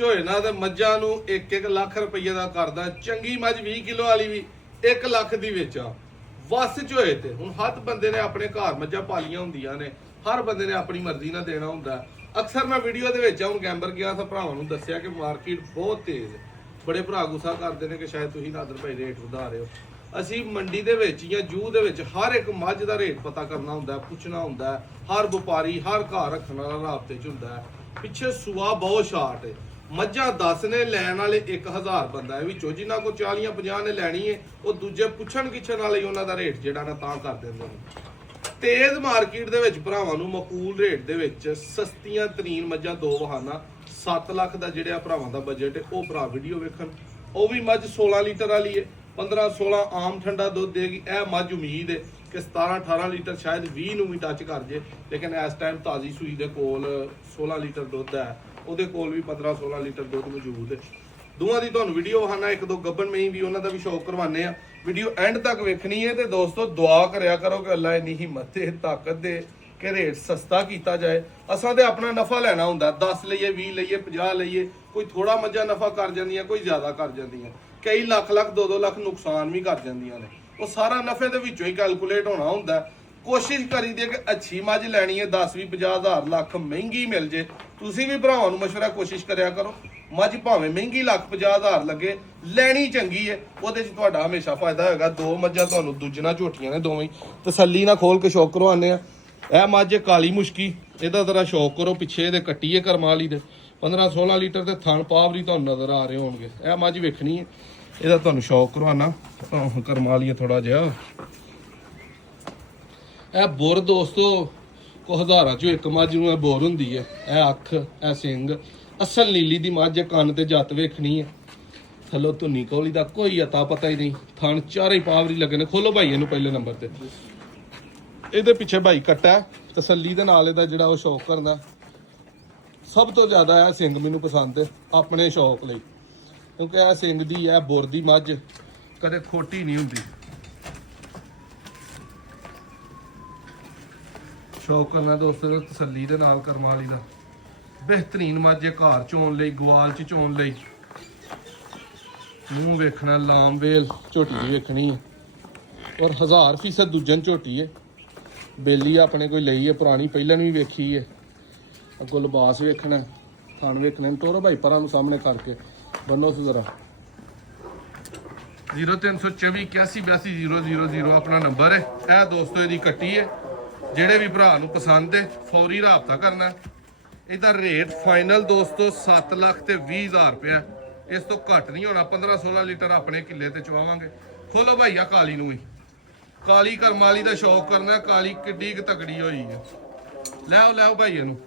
ਹੋਏ ਨਾ ਤੇ ਮੱਝਾਂ ਨੂੰ 1-1 ਲੱਖ ਰੁਪਏ ਦਾ ਕਰਦਾ। ਚੰਗੀ ਮੱਝ 20 ਕਿਲੋ ਵਾਲੀ ਵੀ 1 ਲੱਖ ਦੀ ਵੇਚਾਂ ਵਸ ਚ ਹੋਏ ਤੇ। ਹੁਣ ਹੱਥ ਬੰਦੇ ਨੇ ਆਪਣੇ ਘਰ ਮੱਝਾਂ ਪਾਲੀਆਂ ਹੁੰਦੀਆਂ ਨੇ, ਹਰ ਬੰਦੇ ਨੇ ਆਪਣੀ ਮਰਜ਼ੀ ਨਾਲ ਦੇਣਾ ਹੁੰਦਾ। ਅਕਸਰ ਮੈਂ ਵੀਡੀਓ ਦੇ ਵਿੱਚ ਹੁਣ ਗੈਂਬਰ ਗਿਆ ਤਾਂ ਭਰਾਵਾਂ ਨੂੰ ਦੱਸਿਆ ਕਿ ਮਾਰਕੀਟ ਬਹੁਤ ਤੇਜ਼ ਹੈ। ਬੜੇ ਭਰਾ ਗੁੱਸਾ ਕਰਦੇ ਨੇ ਕਿ ਸ਼ਾਇਦ ਤੁਸੀਂ ਨਾਦਰ ਭਾਈ ਰੇਟ ਵਧਾ ਰਹੇ ਹੋ। ਅਸੀਂ ਮੰਡੀ ਦੇ ਵਿੱਚ ਜਾਂ ਜੂ ਦੇ ਵਿੱਚ ਹਰ ਇੱਕ ਮੱਝ ਦਾ ਰੇਟ ਪਤਾ ਕਰਨਾ ਹੁੰਦਾ, ਪੁੱਛਣਾ ਹੁੰਦਾ। ਹਰ ਵਪਾਰੀ ਹਰ ਘਰ ਰੱਖਣ ਵਾਲਾ ਰਾਬਤੇ 'ਚ ਹੁੰਦਾ। ਪਿੱਛੇ ਸੁਆ ਬਹੁਤ ਸ਼ਾਰਟ ਹੈ। ਮੱਝਾਂ 10 ਨੇ, ਲੈਣ ਵਾਲੇ 1000 ਬੰਦਾ ਹੈ। ਵਿੱਚੋਂ ਜਿਨ੍ਹਾਂ ਕੋਲ 40-50 ਨੇ ਲੈਣੀ ਹੈ ਉਹ ਦੂਜੇ ਪੁੱਛਣ ਗਿੱਛਣ ਵਾਲੇ ਉਹਨਾਂ ਦਾ ਰੇਟ ਜਿਹੜਾ ਨਾ ਤਾਂ ਕਰ ਦਿੰਦੇ ਨੇ। ਤੇਜ਼ ਮਾਰਕੀਟ ਦੇ ਵਿੱਚ ਭਰਾਵਾਂ ਨੂੰ ਮਕੂਲ ਰੇਟ ਦੇ ਵਿੱਚ ਸਸਤੀਆਂ ਤਰੀਨ ਮੱਝਾਂ ਦੋ ਵਹਾਨਾ 7 ਲੱਖ ਦਾ ਜਿਹੜਾ ਭਰਾਵਾਂ ਦਾ ਬਜਟ ਹੈ ਉਹ ਭਰਾ ਵੀਡੀਓ ਵੇਖਣ। ਉਹ ਵੀ ਮੱਝ 16 ਲੀਟਰ ਵਾਲੀ ਹੈ, 15-16 ਆਮ ਠੰਡਾ ਦੁੱਧ ਦੇਗੀ। ਇਹ ਮੱਝ ਉਮੀਦ ਹੈ ਕਿ 17-18 ਲੀਟਰ ਸ਼ਾਇਦ 20 ਨੂੰ ਵੀ ਟੱਚ ਕਰ ਜੇ, ਲੇਕਿਨ ਇਸ ਟਾਈਮ ਤਾਜ਼ੀ ਸੂਈ ਦੇ ਕੋਲ 16 ਲੀਟਰ ਦੁੱਧ ਹੈ। ਉਹਦੇ ਕੋਲ ਵੀ 15-16 ਲੀਟਰ ਦੁੱਧ ਮੌਜੂਦ ਹੈ। ਦੋਵਾਂ ਦੀ ਤੁਹਾਨੂੰ ਵੀਡੀਓ ਵਹਾਨਾ, ਇੱਕ ਦੋ ਗੱਬਨ ਮਹੀਂ ਵੀ ਉਹਨਾਂ ਦਾ ਵੀ ਸ਼ੌਕ ਕਰਵਾਉਂਦੇ ਆ। ਵੀਡੀਓ ਐਂਡ ਤੱਕ ਵੇਖਣੀ ਹੈ ਤੇ ਦੋਸਤੋ ਦੁਆ ਕਰਿਆ ਕਰੋ ਕਿ ਅੱਲਾ ਇੰਨੀ ਹਿੰਮਤ ਤੇ ਤਾਕਤ ਦੇ ਕਿ ਰੇਟ ਸਸਤਾ ਕੀਤਾ ਜਾਏ। ਅਸਾਂ ਤੇ ਆਪਣਾ ਨਫਾ ਲੈਣਾ ਹੁੰਦਾ, 10 ਲਈਏ 20 ਲਈਏ 50 ਲਈਏ। ਕੋਈ ਥੋੜਾ ਮੱਝਾਂ ਨਫਾ ਕਰ ਜਾਂਦੀਆਂ, ਕੋਈ ਜ਼ਿਆਦਾ ਕਰ ਜਾਂਦੀਆਂ, ਕਈ ਲੱਖ 2-2 ਲੱਖ ਨੁਕਸਾਨ ਵੀ ਕਰ ਜਾਂਦੀਆਂ ਨੇ। ਉਹ ਸਾਰਾ ਨਫੇ ਦੇ ਵਿੱਚੋਂ ਹੀ ਕੈਲਕੂਲੇਟ ਹੋਣਾ ਹੁੰਦਾ। ਕੋਸ਼ਿਸ਼ ਕਰੀਦੀ ਕਿ ਅੱਛੀ ਮੱਝ ਲੈਣੀ ਹੈ 10-20-50 ਹਜ਼ਾਰ ਲੱਖ ਮਹਿੰਗੀ ਮਿਲ ਜੇ। ਤੁਸੀਂ ਵੀ ਭਰਾਵਾਂ ਨੂੰ ਮਸ਼ਵਰਾ ਕੋਸ਼ਿਸ਼ ਕਰਿਆ ਕਰੋ, ਮੱਝ ਭਾਵੇਂ ਮਹਿੰਗੀ 1,50,000 ਹਜ਼ਾਰ ਲੱਗੇ, ਲੈਣੀ ਚੰਗੀ ਹੈ, ਉਹਦੇ 'ਚ ਤੁਹਾਡਾ ਹਮੇਸ਼ਾ ਫਾਇਦਾ ਹੋਏਗਾ। ਦੋ ਮੱਝਾਂ ਤੁਹਾਨੂੰ ਦੂਜਣਾ ਝੋਟੀਆਂ ਨੇ, ਦੋਵੇਂ ਤਸੱਲੀ ਨਾਲ ਖੋਲ ਕੇ ਸ਼ੌਕ ਕਰਵਾਉਂਦੇ ਆ। ਇਹ ਮੱਝ ਕਾਲੀ ਮੁਸ਼ਕੀ, ਇਹਦਾ ਜ਼ਰਾ ਸ਼ੌਕ ਕਰੋ। ਪਿੱਛੇ ਇਹਦੇ ਕੱਟੀ ਹੈ ਕਰਮਾਂ ਵਾਲੀ ਦੇ 15-16 ਲੀਟਰ ਤੇ ਥਣ ਪਾਵਰੀ ਤੁਹਾਨੂੰ ਨਜ਼ਰ ਆ ਰਹੇ ਹੋਣਗੇ। ਇਹ ਮੱਝ ਵੇਖਣੀ ਹੈ, ਇਹਦਾ ਤੁਹਾਨੂੰ ਸ਼ੌਕ ਕਰਵਾਉਣਾ। ਕਰਮਾਂ ਵਾਲੀ ਥੋੜਾ ਜਿਹਾ ਇਹ ਬੁਰ ਦੋਸਤੋ ਕੋ ਹਜ਼ਾਰਾਂ ਚੋਂ ਇੱਕ ਮੱਝ ਨੂੰ ਇਹ ਬੁਰ ਹੁੰਦੀ ਹੈ। ਇਹ ਅੱਖ, ਇਹ ਸਿੰਘ, ਅਸਲ ਨੀਲੀ ਦੀ ਮੱਝ। ਕੰਨ ਤੇ ਜੱਤ ਵੇਖਣੀ ਹੈ, ਥੱਲੋਂ ਧੁੰਨੀ ਕੌਲੀ ਦਾ ਕੋਈ ਅਤਾ ਪਤਾ ਹੀ ਨਹੀਂ। ਥਣ ਚਾਰੇ ਪਾਵਰੀ ਲੱਗੇ ਨੇ। ਖੋਲੋ ਭਾਈ ਇਹਨੂੰ ਪਹਿਲੇ ਨੰਬਰ ਤੇ। ਇਹਦੇ ਪਿੱਛੇ ਭਾਈ ਕੱਟਾ, ਤਸੱਲੀ ਦੇ ਨਾਲ ਇਹਦਾ ਜਿਹੜਾ ਉਹ ਸ਼ੌਕ ਕਰਦਾ। ਸਭ ਤੋਂ ਜ਼ਿਆਦਾ ਇਹ ਸਿੰਘ ਮੈਨੂੰ ਪਸੰਦ ਹੈ ਆਪਣੇ ਸ਼ੌਕ ਲਈ, ਕਿਉਂਕਿ ਇਹ ਸਿੰਘ ਦੀ ਇਹ ਬੁਰ ਦੀ ਮੱਝ ਕਦੇ ਖੋਟੀ ਨਹੀਂ ਹੁੰਦੀ। ਸ਼ੌਕ ਕਰਨਾ ਦੋਸਤੋ ਤਸੱਲੀ ਦੇ ਨਾਲ ਕਰਮਾਂ ਵਾਲੀ ਦਾ। ਬਿਹਤਰੀਨ ਮੱਝ ਹੈ ਘਰ ਚੋਣ ਲਈ, ਗਵਾਲ 'ਚ ਚੋਣ ਲਈ। ਮੂੰਹ ਵੇਖਣਾ, ਲਾਮ ਵੇਲ ਝੋਟੀ ਵੇਖਣੀ ਹੈ, ਔਰ 1000% ਦੂਜਨ ਝੋਟੀ ਹੈ। ਬੇਲੀ ਆਪਣੇ ਕੋਈ ਲਈ ਹੈ ਪੁਰਾਣੀ, ਪਹਿਲਾਂ ਵੀ ਵੇਖੀ ਹੈ। ਅੱਗੋਂ ਲਿਬਾਸ ਵੇਖਣਾ, ਥਣ ਵੇਖਣੇ। ਤੋਰੋ ਭਾਈ ਪਰਾਂ ਨੂੰ ਸਾਹਮਣੇ ਕਰਕੇ ਬੰਨੋ ਸੀ ਜ਼ਰਾ। 0324 81 82 000 ਆਪਣਾ ਨੰਬਰ ਹੈ। ਇਹ ਦੋਸਤੋ ਇਹਦੀ ਕੱਟੀ ਹੈ। ਜਿਹੜੇ ਵੀ ਭਰਾ ਨੂੰ ਪਸੰਦ ਹੈ ਫੌਰੀ ਰਾਬਤਾ ਕਰਨਾ। ਇਹਦਾ ਰੇਟ ਫਾਈਨਲ ਦੋਸਤੋ 7,20,000 ਰੁਪਇਆ। ਇਸ ਤੋਂ ਘੱਟ ਨਹੀਂ ਹੋਣਾ। 15-16 ਲੀਟਰ ਆਪਣੇ ਕਿੱਲੇ ਤੇ ਚਵਾਵਾਂਗੇ। ਖੋਲੋ ਭਾਈ ਆ ਕਾਲੀ ਨੂੰ ਵੀ। ਕਾਲੀ ਕਰਮਾਲੀ ਦਾ ਸ਼ੌਕ ਕਰਨਾ। ਕਾਲੀ ਕਿੱਡੀ ਕੁ ਤਕੜੀ ਹੋਈ ਹੈ। ਲੈ ਆਓ ਭਾਈ ਇਹਨੂੰ।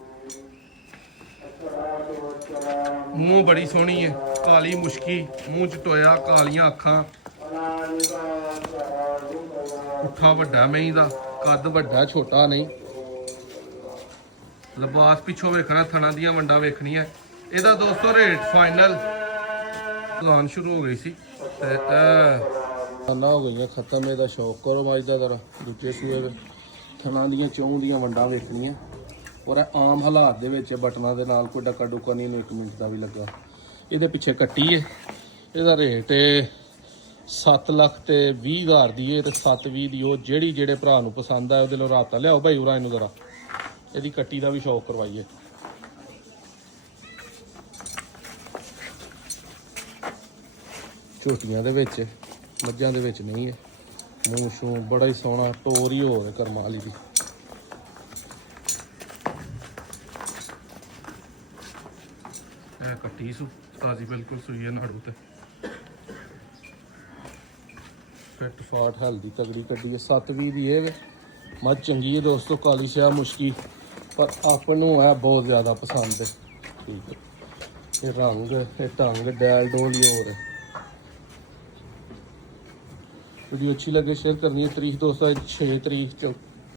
ਮੂੰਹ ਬੜੀ ਸੋਹਣੀ ਹੈ, ਕਾਲੀ ਮੁਸ਼ਕੀ, ਮੂੰਹ ਚ ਟੋਇਆ, ਕਾਲੀਆਂ ਅੱਖਾਂ, ਪੁੱਠਾ ਵੱਡਾ ਮਹੀਂ ਦਾ, ਕੱਦ ਵੱਡਾ ਛੋਟਾ ਨਹੀਂ। ਲਿਬਾਸ ਪਿੱਛੋਂ ਵੇਖਣਾ, ਥਣਾ ਦੀਆਂ ਵੰਡਾਂ ਵੇਖਣੀਆਂ। ਇਹਦਾ ਦੋਸਤੋ ਰੇਟ ਫਾਈਨਲ ਲਾਨ ਸ਼ੁਰੂ ਹੋ ਗਈ ਸੀ ਤੇ ਖਾਨਾ ਹੋ ਗਈਆਂ ਖਤਮ। ਇਹਦਾ ਸ਼ੌਕ ਕਰੋ ਮੱਝ ਦਾ ਜ਼ਰਾ। ਦੂਜੇ ਸੂਏ ਥਣਾ ਦੀਆਂ ਚੌਂ ਦੀਆਂ ਵੰਡਾਂ ਵੇਖਣੀਆਂ। ਔਰ ਆਮ ਹਾਲਾਤ ਦੇ ਵਿੱਚ ਬਟਨਾਂ ਦੇ ਨਾਲ ਕੋਈ ਡੱਕਾ ਡੁੱਕਾ ਨਹੀਂ, 1 ਮਿੰਟ ਦਾ ਵੀ ਲੱਗਾ। ਇਹਦੇ ਪਿੱਛੇ ਕੱਟੀ ਹੈ। ਇਹਦਾ ਰੇਟ 7,20,000 ਦੀ ਹੈ ਤੇ 7,20 ਦੀ। ਉਹ ਜਿਹੜੇ ਭਰਾ ਨੂੰ ਪਸੰਦ ਆ ਉਹਦੇ ਲਈ ਰਾਬਤਾ ਲਿਆਓ ਭਾਈ ਉਰਾ ਇਹਨੂੰ ਜ਼ਰਾ। ਇਹਦੀ ਕੱਟੀ ਦਾ ਵੀ ਸ਼ੌਕ ਕਰਵਾਈਏ। ਝੋਟੀਆਂ ਦੇ ਵਿੱਚ, ਮੱਝਾਂ ਦੇ ਵਿੱਚ ਨਹੀਂ ਹੈ। ਮੂੰਹ ਸ਼ੂ ਬੜਾ ਹੀ ਸੋਹਣਾ, ਟੋਰ ਹੀ ਹੋ ਰਿਹਾ ਕਰਮਾਂ ਵਾਲੀ ਦੀ। ਇਹ ਕੱਟੀ ਸੂ ਤਾਜ਼ੀ ਬਿਲਕੁਲ ਸੂਈ ਹੈ ਨਾੜੂ ਤੇ। ਫਿੱਟ ਫਾਟ ਹੈਲਦੀ ਤਗੜੀ ਕੱਢੀ ਹੈ। 7,20 ਦੀ ਇਹ ਮੱਝ ਚੰਗੀ ਹੈ ਦੋਸਤੋ। ਕਾਲੀ ਸ਼ਾਹ ਮੁਸ਼ਕੀ, ਪਰ ਆਪਾਂ ਨੂੰ ਇਹ ਬਹੁਤ ਜ਼ਿਆਦਾ ਪਸੰਦ ਹੈ। ਠੀਕ ਹੈ, ਇਹ ਰੰਗ, ਇਹ ਢੰਗ, ਡੈਲ ਡੋਲ ਹੀ ਹੋਰ ਹੈ। ਵੀਡੀਓ अच्छी लगे शेयर करनी है। तारीख दोस्तों 6 तारीख